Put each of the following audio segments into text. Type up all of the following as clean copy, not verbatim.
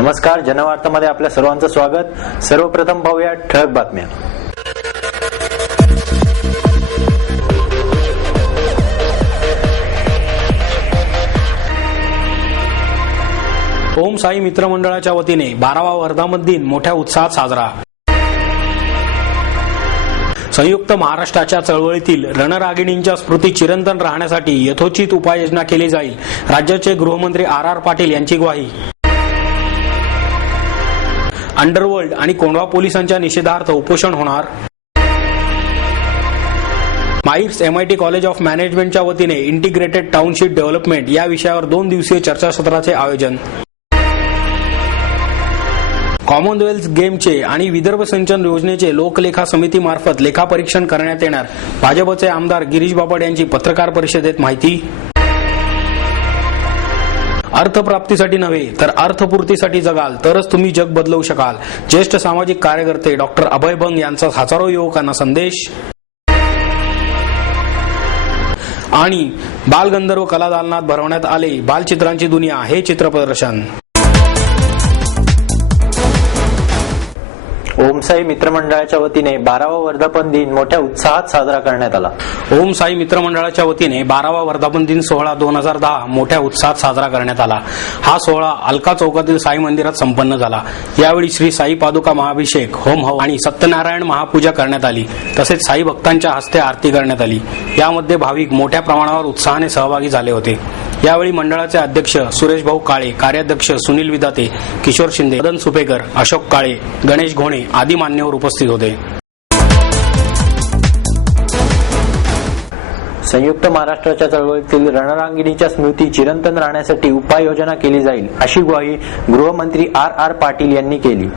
नमस्कार, जनवार्तामध्ये आपल्या सर्वांचं स्वागत। सर्वप्रथम पाहूया ठळक बातम्या। ओम साई मित्रमंडळाच्या वतीने 12वा वर्धापन दिन मोठ्या उत्साहात साजरा। संयुक्त महाराष्ट्राच्या चळवळीतील रणरागिणींच्या स्मृती चिरंतन राहण्यासाठी यथोचित उपाययोजना केली जाईल, राज्याचे गृहमंत्री आर पाटील यांची ग्वाही। अंडरवर्ल्ड आणि कोंढवा पोलिसांच्या निषेधार्थ उपोषण होणार। माईर्स MIT कॉलेज ऑफ मॅनेजमेंटच्या वतीने इंटिग्रेटेड टाउनशिप डेव्हलपमेंट या विषयावर 2 दिवसीय चर्चासत्राचे आयोजन। कॉमनवेल्थ गेमचे आणि विदर्भ सिंचन योजनेचे लोकलेखा समितीमार्फत लेखापरीक्षण करण्यात येणार, भाजपचे आमदार गिरीश बापट यांची पत्रकार परिषदेत माहिती। अर्थप्राप्तीसाठी नव्हे तर अर्थपूर्तीसाठी जगाल तरच तुम्ही जग बदलवू शकाल, ज्येष्ठ सामाजिक कार्यकर्ते डॉक्टर अभय बंग यांचा हजारो युवकांना संदेश। आणि बालगंधर्व कलादालनात भरवण्यात आले बालचित्रांची दुनिया हे चित्रप्रदर्शन। ओम साई मित्रमंडळाच्या वतीने 12वा वर्धापन दिन मोठ्या उत्साहात साजरा करण्यात आला। ओम साई मित्रमंडळाच्या वतीने 12वा वर्धापन दिन सोहळा 2010 मोठ्या उत्साहात साजरा करण्यात आला। हा सोहळा अलका चौकातील साई मंदिरात संपन्न झाला। यावेळी श्री साई पादुका महाभिषेक, होम हवन आणि सत्यनारायण महापूजा करण्यात आली। तसेच साई भक्तांच्या हस्ते आरती करण्यात आली। यामध्ये भाविक मोठ्या प्रमाणावर उत्साहाने सहभागी झाले होते। यावेळी मंडळाचे अध्यक्ष सुरेश भाऊ काळे, कार्याध्यक्ष सुनील विदाते, किशोर शिंदे, मदन सुपेकर, अशोक काळे, गणेश घोणे आदी मान्यवर उपस्थित होते। संयुक्त महाराष्ट्राच्या चळवळीतील रणरागिणीच्या स्मृती चिरंतन राहण्यासाठी उपाययोजना केली जाईल, अशी ग्वाही गृहमंत्री आर पाटील यांनी केली।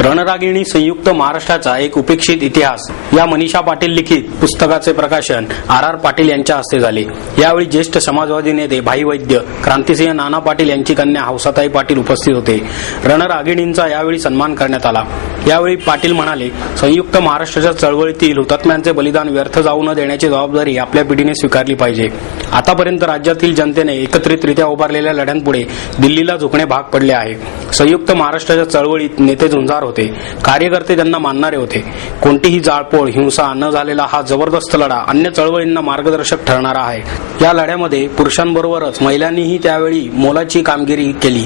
रणरागिणी संयुक्त महाराष्ट्राचा एक उपेक्षित इतिहास या मनीषा पाटील लिखित पुस्तकाचे प्रकाशन आर पाटील यांच्या हस्ते झाले। यावेळी ज्येष्ठ समाजवादी नेते भाई वैद्य, क्रांतिसिंह नाना पाटील यांची कन्या हौसाताई पाटील उपस्थित होते। रणरागिणींचा यावेळी सन्मान करण्यात आला। यावेळी पाटील म्हणाले, संयुक्त महाराष्ट्राच्या चळवळीतील हुतात्म्यांचे बलिदान व्यर्थ जाऊ न देण्याची जबाबदारी आपल्या पिढीने स्वीकारली पाहिजे। आतापर्यंत राज्यातील जनतेने एकत्रितरित्या उभारलेल्या लढ्यांपुढे दिल्लीला झुकणे भाग पडले आहे। संयुक्त महाराष्ट्राच्या चळवळीत नेते झुंजार होते, कार्यकर्ते त्यांना मानणारे होते। कोणतीही जाळपोळ, हिंसा न झालेला हा जबरदस्त लढा अन्य चळवळींना मार्गदर्शक ठरणारा आहे। या लढ्यामध्ये पुरुषांबरोबरच महिलांनीही त्यावेळी मोलाची कामगिरी केली।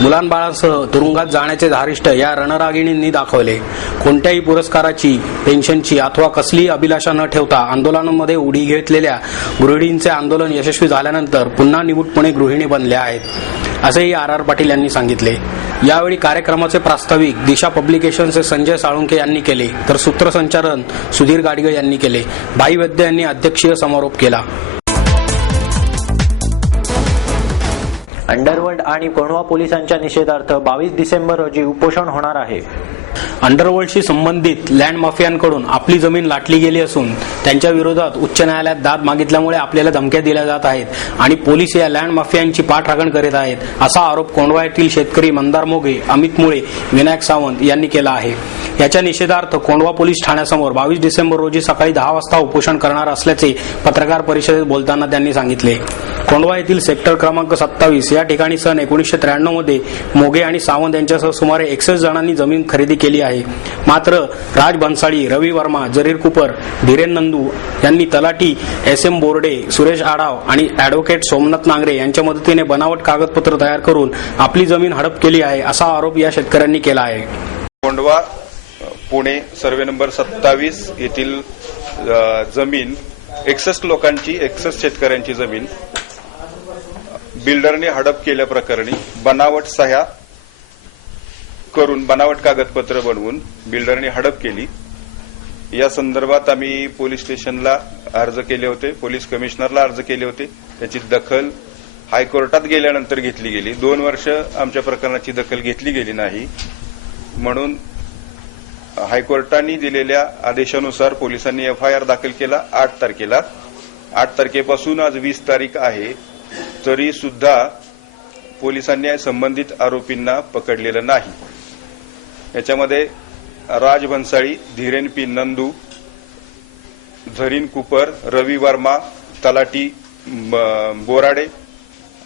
मुलांबाळांसह तुरुंगात जाण्याचे धारिष्ट या रणरागिणींनी दाखवले। कोणत्याही पुरस्काराची, पेन्शनची अथवा कसलीही अभिलाषा न ठेवता आंदोलनांमध्ये उडी घेतलेल्या गृहिणींचे आंदोलन यशस्वी झाल्यानंतर पुन्हा निमूटपणे गृहिणी बनल्या आहेत, असेही आर पाटील यांनी सांगितले। यावेळी कार्यक्रमाचे प्रास्ताविक दिशा पब्लिकेशनचे संजय साळुंके यांनी केले, तर सूत्रसंचालन सुधीर गाडगे यांनी केले। भाई वैद्य यांनी अध्यक्षीय समारोप केला। अंडरवर्ल्ड आणि कोंढवा पोलिसांच्या निषेधार्थ 22 डिसेंबर रोजी उपोषण होणार आहे। अंडरवर्ल्डशी संबंधित लँड माफियांकडून आपली जमीन लाटली गेली असून त्यांच्या विरोधात उच्च न्यायालयात दाद मागितल्यामुळे आपल्याला धमक्या दिल्या जात आहेत आणि पोलीस या लँड माफियांची पाठराखण करीत आहेत, असा आरोप कोंढवा येथील शेतकरी मंदार मोघे, अमित मुळे, विनायक सावंत यांनी केला आहे। याच्या निषेधार्थ कोंढवा पोलीस ठाण्यासमोर 22 डिसेंबर रोजी सकाळी 10 वाजता उपोषण करणार असल्याचे पत्रकार परिषदेत बोलताना त्यांनी सांगितले। कोंढवा येथील सेक्टर क्रमांक 27 या ठिकाणी सन 1993 मध्ये मोघे आणि सावंत यांच्यासह सुमारे 61 जणांनी जमीन खरेदी केली आहे। मात्र राज भन्साळी, रवी वर्मा, जरीर कुपर, धीरेन नंदू यांनी तलाठी SM बोर्डे, सुरेश आढाव आणि ॲडव्होकेट सोमनाथ नांगरे यांच्या मदतीने बनावट कागदपत्र तयार करून आपली जमीन हडप केली आहे, असा आरोप या शेतकऱ्यांनी केला आहे। कोंढवा पुणे सर्वे नंबर 27 येथील जमीन 61 लोकांची, 61 शेतकऱ्यांची जमीन बिल्डरने हडप केल्याप्रकरणी बनावट सह्या करून बनावट कागदपत्र बनवून बिल्डरने हडप केली। या संदर्भात आम्ही पोलीस स्टेशनला अर्ज केले होते, पोलीस कमिशनरला अर्ज केले होते। त्याची दखल हायकोर्टात गेल्यानंतर घेतली गेली। 2 वर्ष आमच्या प्रकरणाची दखल घेतली गेली नाही, म्हणून हायकोर्टाने दिलेल्या आदेशानुसार पोलिसांनी FIR दाखल केला 8 तारखेला। 8 तारखेपासून आज 20 तारीख आहे, तरी सुद्धा पोलिसांनी संबंधित आरोपींना पकडलेलं नाही। याच्यामध्ये राज भन्साळी, धीरेन पी नंदू, झरीन कुपर, रवी वर्मा, तलाठी बोराडे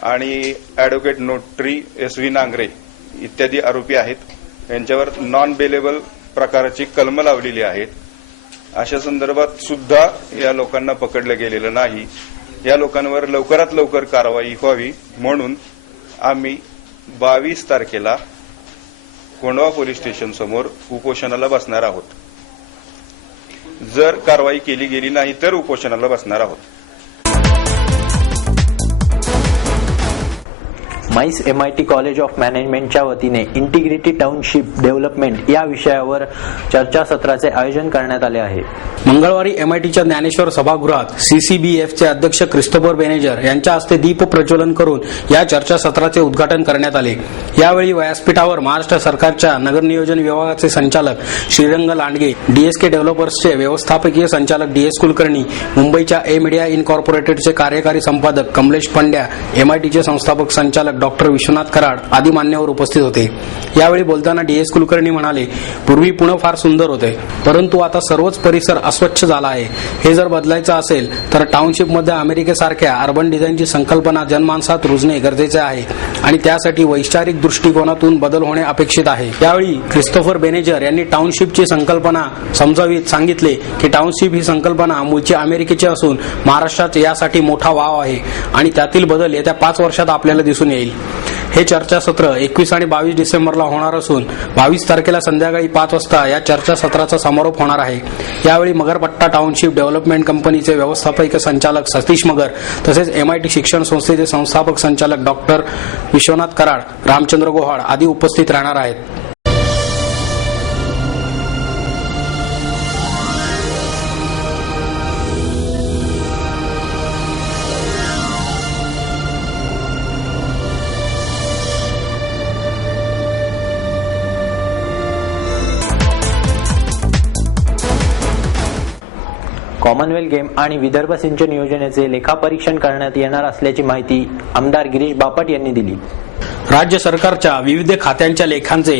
आणि ॲडव्होकेट नोटरी SV नांगरे इत्यादी आरोपी आहेत यांच्यावर नॉन बेलेबल प्रकारची कलमं लावलेली आहेत. अशा संदर्भात सुद्धा या लोकांना पकडलं गेलेलं नाही. या लोकांवर लवकरात लवकर कारवाई व्हावी म्हणून आम्ही 22 तारखेला कोंढवा पोलीस स्टेशन समोर उपोषणाला बसणार आहोत. जर कारवाई केली गेली नाही तर उपोषणाला बसणार आहोत. माईस MIT कॉलेज ऑफ मॅनेजमेंटच्या वतीने इंटिग्रिटी टाउनशिप डेव्हलपमेंट या विषयावर चर्चासत्राचे आयोजन करण्यात आले आहे. मंगळवारी MITच्या ज्ञानेश्वर सभागृहात CCBFचे अध्यक्ष क्रिस्टोफर बेनेजर यांच्या हस्ते दीप प्रज्वलन करून या चर्चासत्राचे उद्घाटन करण्यात आले. यावेळी व्यासपीठावर महाराष्ट्र सरकारच्या नगरनियोजन विभागाचे संचालक श्रीरंग लांडगे, DSK डेव्हलपर्सचे व्यवस्थापकीय संचालक DS कुलकर्णी, मुंबईच्या ए मीडिया इनकॉर्पोरेटेडचे कार्यकारी संपादक कमलेश पंड्या, MITचे संस्थापक संचालक डॉक्टर विश्वनाथ कराड आदी मान्यवर उपस्थित होते. यावेळी बोलताना DS कुलकर्णी म्हणाले, पूर्वी पुणे फार सुंदर होते, परंतु आता सर्वच परिसर अस्वच्छ झाला आहे. हे जर बदलायचं असेल तर टाउनशिपमध्ये अमेरिकेसारख्या अर्बन डिझाईनची संकल्पना जनमानसात रुजणे गरजेचे आहे आणि त्यासाठी वैचारिक दृष्टिकोनातून बदल होणे अपेक्षित आहे. यावेळी क्रिस्टोफर बेनेजर यांनी टाउनशिपची संकल्पना समजावीत सांगितले की टाउनशिप ही संकल्पना मूळची अमेरिकेची असून महाराष्ट्रात यासाठी मोठा वाव आहे आणि त्यातील बदल येत्या 5 वर्षात आपल्याला दिसून येईल. हे चर्चासत्र 21 आणि 22 डिसेंबरला होणार असून 22 तारखेला संध्याकाळी 5 वाजता या चर्चासत्राचा समारोप होणार आहे. यावेळी मगरपट्टा टाउनशिप डेव्हलपमेंट कंपनीचे व्यवस्थापकीय संचालक सतीश मगर तसेच MIT शिक्षण संस्थेचे संस्थापक संचालक डॉक्टर विश्वनाथ कराड, रामचंद्र गोहाड आदी उपस्थित राहणार आहेत. कॉमनवेल्थ गेम आणि विदर्भ सिंचन योजनेचे लेखापरीक्षण करण्यात येणार असल्याची माहिती आमदार गिरीश बापट यांनी दिली. राज्य सरकारच्या विविध खात्यांच्या लेखांचे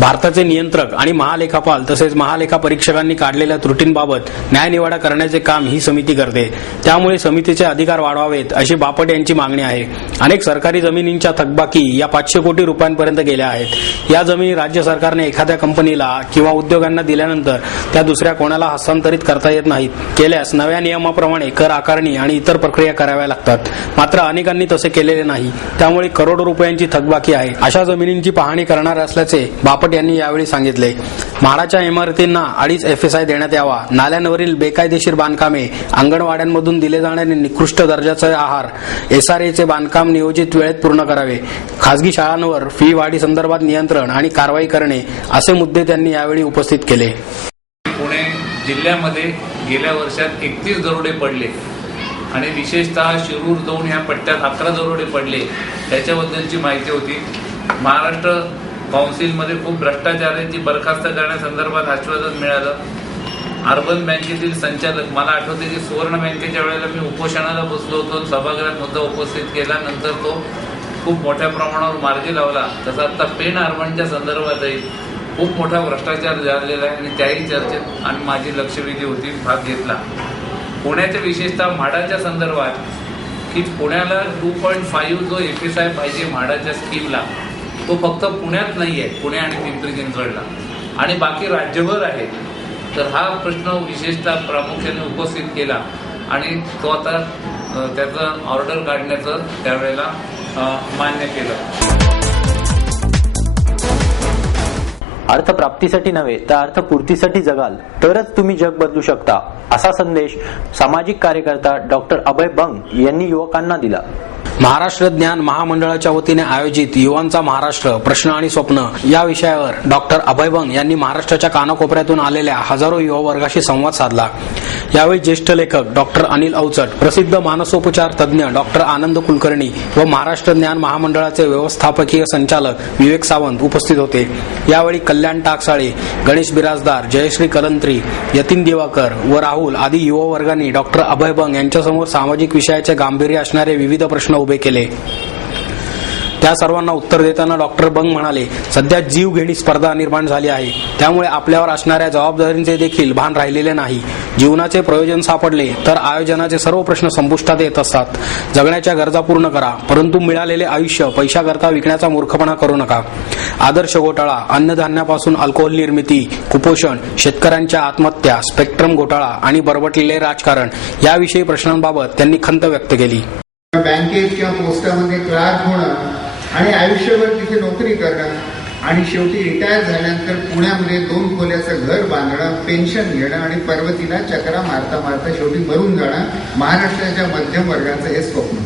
भारताचे नियंत्रक आणि महालेखापाल तसेच महालेखा परीक्षकांनी काढलेल्या त्रुटींबाबत न्यायनिवाडा करण्याचे काम ही समिती करते. त्यामुळे समितीचे अधिकार वाढवावेत अशी बापट यांची मागणी आहे. अनेक सरकारी जमिनींच्या थकबाकी या 500 कोटी रुपयांपर्यंत गेल्या आहेत. या जमिनी राज्य सरकारने एखाद्या कंपनीला किंवा उद्योगांना दिल्यानंतर त्या दुसऱ्या कोणाला हस्तांतरित करता येत नाहीत. केल्यास नव्या नियमाप्रमाणे कर आकारणी आणि इतर प्रक्रिया कराव्या लागतात. मात्र अनेकांनी तसे केलेले नाही. त्यामुळे करोडो रुपयांची थकबाकी आहे. अशा जमिनींची पाहणी करणार असल्याचे बापट यांनी यावेळी सांगितले. म्हाडाच्या इमारतींना 2.5 FSI देण्यात यावा. नाल्यांवरील बेकायदेशीर बांधकामे, अंगणवाड्यांमधून दिले जाणारे निकृष्ट दर्जाचे आहार, SRAचे बांधकाम नियोजित वेळेत पूर्ण करावे, खासगी शाळांवर फी वाढी संदर्भात नियंत्रण आणि कारवाई करणे असे मुद्दे त्यांनी यावेळी उपस्थित केले. पुणे जिल्ह्यामध्ये गेल्या वर्षात 31 दरोडे पडले आणि विशेषतः शिरूर 2 ह्या पट्ट्यात 11 दरोडे पडले. त्याच्याबद्दलची माहिती होती. महाराष्ट्र काउन्सिलमध्ये खूप भ्रष्टाचाराची बरखास्त करण्यासंदर्भात आश्वासन मिळालं. अर्बन बँकेतील संचालक, मला आठवते की सुवर्ण बँकेच्या वेळेला मी उपोषणाला बसलो होतो, सभागृहात मुद्दा उपस्थित केला, नंतर तो खूप मोठ्या प्रमाणावर मार्गी लावला. तसा आता पेन अर्बनच्या संदर्भातही खूप मोठा भ्रष्टाचार झालेला आहे आणि त्याही चर्चेत आणि माझी लक्षवेधी होती, भाग घेतला. पुण्याच्या विशेषतः म्हाडाच्या संदर्भात की पुण्याला 2.5 जो FSI पाहिजे म्हाडाच्या स्कीमला, तो फक्त पुण्यात नाही आहे, पुणे आणि पिंपरी चिंचवडला आणि बाकी राज्यभर आहे. तर हा प्रश्न विशेषतः प्रामुख्याने उपस्थित केला आणि तो आता त्याचं ऑर्डर काढण्याचं त्यावेळेला मान्य केलं. अर्थप्राप्तीसाठी नव्हे तर अर्थपूर्तीसाठी जगाल तरच तुम्ही जग बदलू शकता, असा संदेश सामाजिक कार्यकर्ता डॉक्टर अभय बंग यांनी युवकांना दिला. महाराष्ट्र ज्ञान महामंडळाच्या वतीने आयोजित युवांचा महाराष्ट्र प्रश्न आणि स्वप्न या विषयावर डॉक्टर अभय बंग यांनी महाराष्ट्राच्या कानाकोपऱ्यातून आलेल्या हजारो युवा वर्गाशी संवाद साधला. यावेळी ज्येष्ठ लेखक डॉक्टर अनिल अवचट, प्रसिद्ध मानसोपचार तज्ज्ञ डॉक्टर आनंद कुलकर्णी व महाराष्ट्र ज्ञान महामंडळाचे व्यवस्थापकीय संचालक विवेक सावंत उपस्थित होते. यावेळी कल्याण टाकसाळे, गणेश बिराजदार, जयश्री कलंत्री, यतीन दिवाकर व राहुल आदी युवा वर्गांनी डॉक्टर अभय बंग यांच्यासमोर सामाजिक विषयाचे गांभीर्य असणारे विविध प्रश्न उभे केले. त्या सर्वांना उत्तर देताना डॉक्टर बंग म्हणाले, सध्या जीवघेणी स्पर्धा निर्माण झाली आहे, त्यामुळे आपल्यावर असणाऱ्या जबाबदारींचे देखील भान राहिलेले नाही. जीवनाचे प्रयोजन सापडले तर आयोजनाचे सर्व प्रश्न संपुष्टात येत असतात. जगण्याच्या गरजा पूर्ण करा, परंतु मिळालेले आयुष्य पैशाकरता विकण्याचा मूर्खपणा करू नका. आदर्श घोटाळा, अन्नधान्यापासून अल्कोहोल निर्मिती, कुपोषण, शेतकऱ्यांच्या आत्महत्या, स्पेक्ट्रम घोटाळा आणि बरबटलेले राजकारण याविषयी प्रश्नांबाबत त्यांनी खंत व्यक्त केली. बँकेत किंवा पोस्टामध्ये क्लार्क होणं आणि आयुष्यभर तिथे नोकरी करणं आणि शेवटी रिटायर झाल्यानंतर पुण्यामध्ये 2 खोल्याचं घर बांधणं, पेन्शन घेणं आणि पर्वतीला चक्रा मारता मारता शेवटी मरून जाणं महाराष्ट्राच्या मध्यम वर्गाचं हे स्वप्न.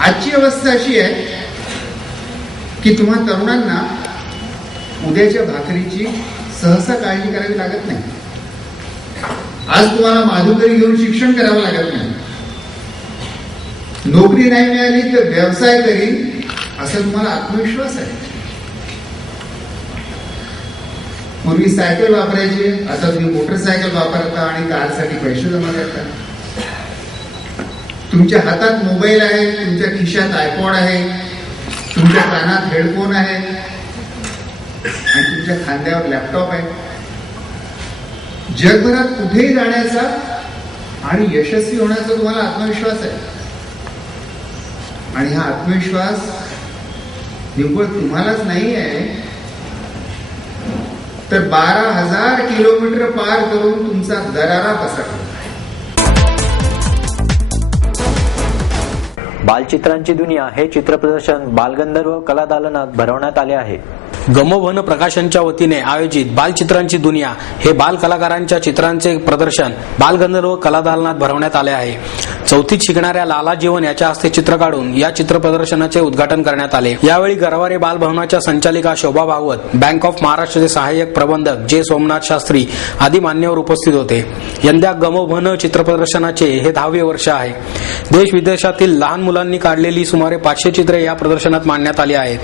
आजची अवस्था अशी आहे की तुम्हा तरुणांना उद्याच्या भाकरीची सहसा काळजी करावी लागत नाही. आज तुम्हाला माधुकरी घेऊन शिक्षण करावं लागत नाही. नोकरी नाही मिळाली तर व्यवसाय करीन असा तुम्हाला आत्मविश्वास आहे. पूर्वी सायकल वापरायची, आता तुम्ही मोटरसायकल वापरता आणि कारसाठी पैसे जमा करता. तुमच्या हातात मोबाईल आहे, तुमच्या खिशात आयपॉड आहे, तुमच्या कानात हेडफोन आहे आणि तुमच्या खांद्यावर लॅपटॉप आहे. जगभरात कुठेही जाण्याचा आणि यशस्वी होण्याचा तुम्हाला आत्मविश्वास आहे. आणि हा आत्मविश्वास निव्वळ तुम्हालाच नाही आहे, तर 12,000 किलोमीटर पार करून तुमचा दरारा पसरला. बालचित्रांची दुनिया हे चित्रप्रदर्शन बालगंधर्व कला दालनात भरवण्यात आले आहे. गमोभन प्रकाशनच्या वतीने आयोजित बालचित्रांची दुनिया हे बाल कलाकारांच्या चित्रांचे प्रदर्शन बालगंधर्व कला दालनात भरवण्यात आले आहे. 4थीत शिकणाऱ्या लाला जीवन याच्या हस्ते चित्र काढून या चित्र प्रदर्शनाचे उद्घाटन करण्यात आले. यावेळी गरवारे बालभवनाच्या संचालिका शोभा भागवत, बँक ऑफ महाराष्ट्राचे सहाय्यक प्रबंधक जे सोमनाथ शास्त्री आदी मान्यवर उपस्थित होते. यंदा गमोभन चित्र प्रदर्शनाचे हे 10वे वर्ष आहे. देश विदेशातील लहान मुलांनी काढलेली सुमारे 500 चित्रे या प्रदर्शनात मांडण्यात आली आहेत.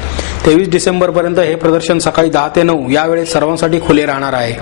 23 डिसेंबरपर्यंत हे प्रदर्शन सकाळी 10 ते 9 या वेळेत सर्वांसाठी खुले राहणार आहे.